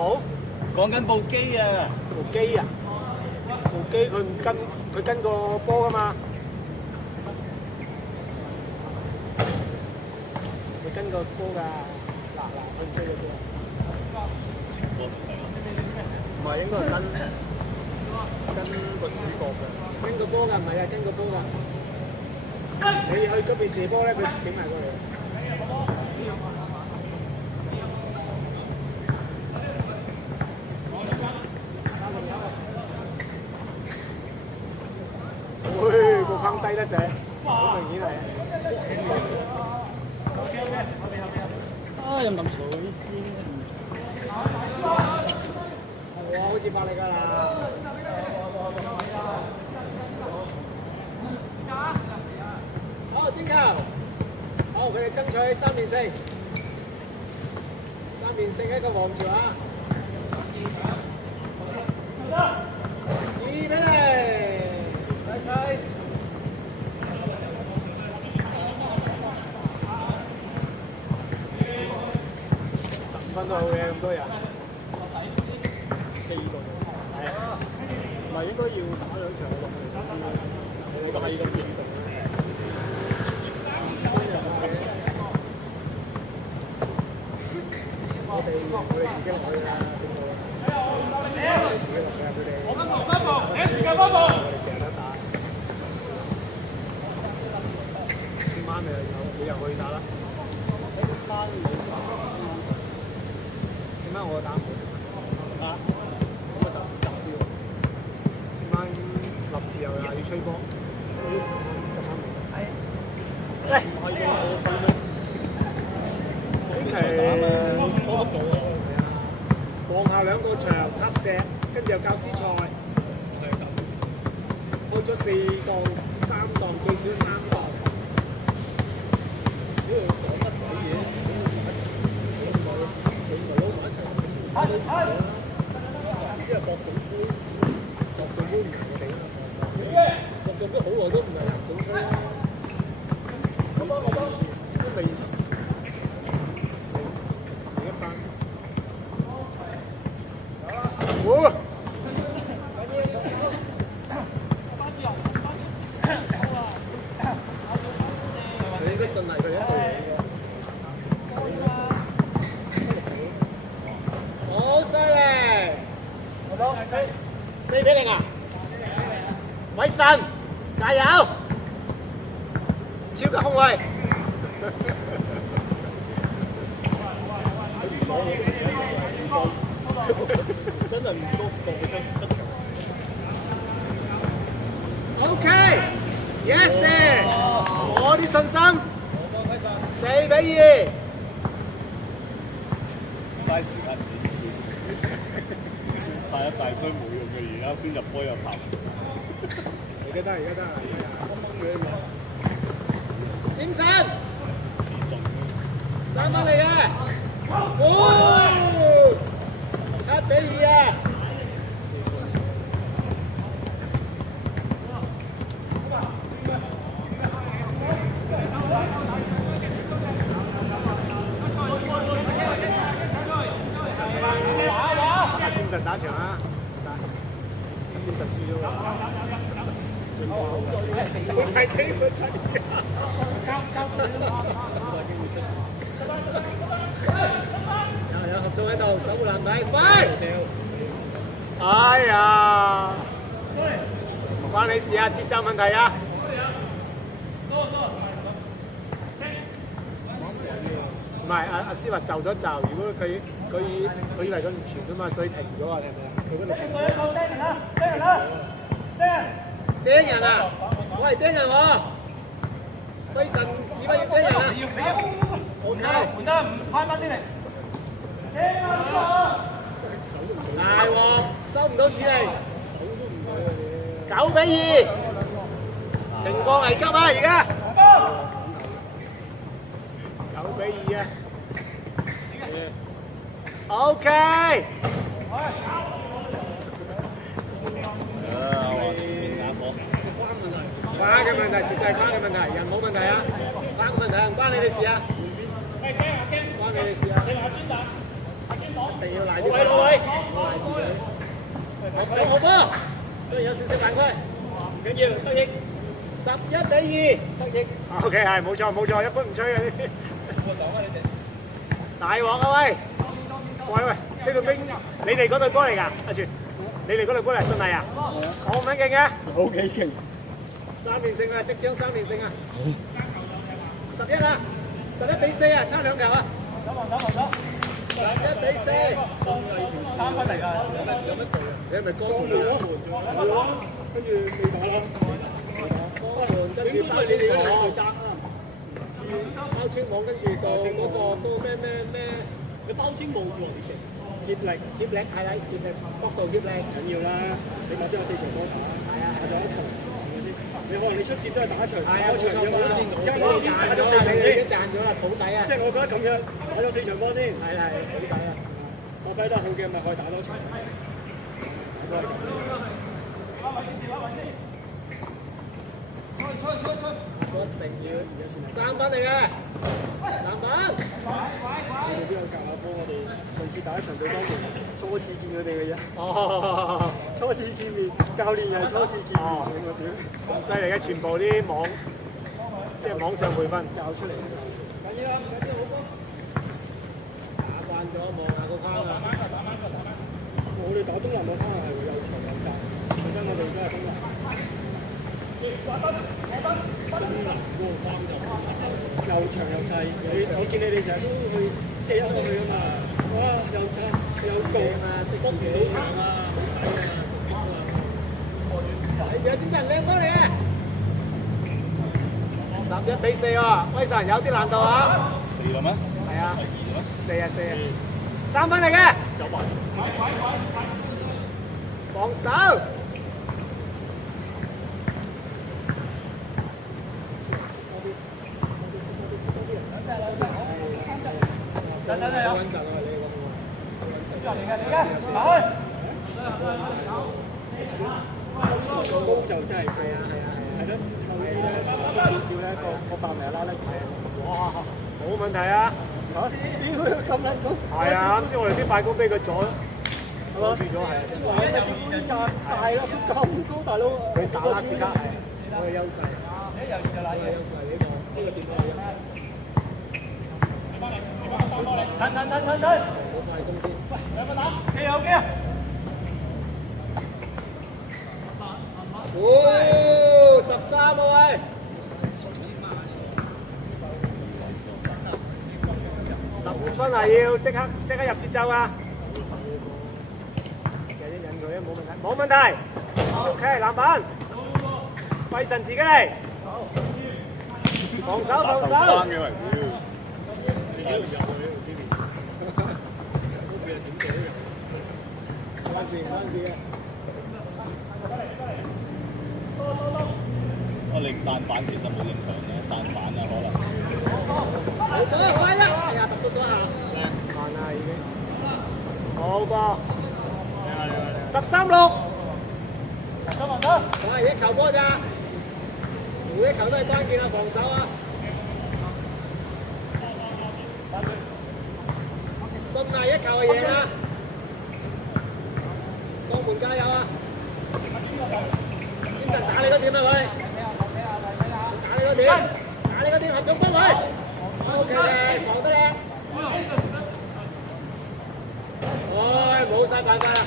好？講緊部機啊！部機啊？部機佢唔跟佢跟個波噶嘛？佢跟個波㗎，嗱佢唔追嗰啲啊。直播仲係唔係應該係跟個主角嘅，跟個波㗎，唔係啊，跟個波㗎。你去嗰邊射波咧，佢整埋過嚟。喂，個框低得滯，好明顯係。啊！飲啖水先。係喎，好似百力㗎啦。好，尖球。好，佢哋爭取3連勝，3連勝一個王朝啊！2比0，睇睇。15分都好嘅，咁多人。4個人，係啊，唔係應該要打2場落去，你個係咁嚴重。我哋已經落去啦，邊個？自己落去啊！佢哋。我哋成日都打。今晚你又去打啦？今晚我打唔到。啊？咁啊就標。今晚臨時又要吹波。喂！望下2個場塔石，跟住又教師賽，開咗4檔、3檔，最少3檔。講乜鬼嘢？撈埋一齊。因為國總杯唔係我哋啊，國總杯好耐都唔係入總區啦。我都未。你應該信賴佢一隊嚟嘅。好犀利！4比0啊！偉神，加油！超級控衞。真係唔多過佢出場。OK，yes sir，我啲信心。4比2。嘥時間剪片，拍一大堆冇用嘅嘢，啱先入波又拍。而家得，尖神，自動3分嚟嘅。7比2啊！尖神打場啊！尖神輸咗喎。冇睇機會出。有合作喺度，守護籃底，快！哎呀，唔關你事啊，節奏問題啊！唔係阿思話就咗就，如果佢以為佢唔傳㗎嘛，所以停咗啊，係咪啊？佢嗰度停咗。釘人啊！喂，釘人喎！威神指揮要釘人啊！OK，換得唔翻返啲嚟。大鑊，收唔到指令。9比2，情況危急啊！而家9比2啊！OK。框嘅問題，絕對係框嘅問題，人冇問題啊！框嘅問題唔關你哋事啊！關你哋事啊！一定要賴啲位。做好波，雖然有少少犯規，唔緊要，得益。11-2，得益。OK， 係冇錯冇錯，一般唔吹嘅呢啲。大鑊啊喂！喂，呢隊兵，你哋嗰隊波嚟㗎？阿全，你哋嗰隊波嚟信麗啊？好撚勁嘅，好幾勁。3連勝啊！即將3連勝啊！11啊！11-4啊！差2球啊！11-4，3分嚟㗎，有乜隊啊？你係咪江門啊？冇啊，跟住未打啦。江門跟住包青網，包青網跟住個嗰個咩，你包青網喎，協力係啦，協力角度協力緊要啦。你話都有4場波打，係啊，仲有1場，係咪先？你可能你出線都係打1場，打1場啫嘛。而家我先打咗4場先，已經賺咗啦，保底啊！即係我覺得咁樣打咗4場波先，係保底啊！發揮得好嘅咪可以打多場。都係咁。一定要3分嚟嘅，籃板。你哋邊有教下波？我哋上次打一場對方面，初次見佢哋嘅啫。哦，初次見面，教練又係初次見面，我屌！咁犀利嘅，全部啲網，即係網上培訓教出嚟。緊要啦，緊要好波。打慣咗，望下個框啊！我哋打東南個框係會有長有窄，本身我哋都係東南。又長又細，我見你哋成日都去射入去啊嘛，哇！又窄又高啊，波唔好行啊，好睇啊！你有啲人靚波嚟啊！11-4喎，威神有啲難度啊！4啦咩？係啊，4啊，3分嚟嘅，防守。等等有。高就真係係咯，出少少咧個範圍拉得近。哇，冇問題啊！嚇？點會咁撚高？係啊，啱先我哋啲快攻俾佢阻住咗係。有少少壓曬咯，咁高大佬。佢打拉斯卡係我嘅優勢。又拉嘢優勢呢個電腦優勢。等，好快攻先。喂，兩個打，企有機啊！哦，13喎喂！15分係要即刻入節奏啊！有啲引佢啊，冇問題。OK， 籃板，費神自己嚟，防守。你單板其實冇影響嘅，單板啊可能。好波，快啦！哎呀，揼到咗下，慢啦已經。好波，13-6。我係一球波咋，每一球都係關鍵啊，防守啊！信賴一球就贏啦！江門加油啊！先生打你嗰點啊佢！打你嗰點合咗幫佢 ，OK， 防得靚。唉，冇晒辦法啦。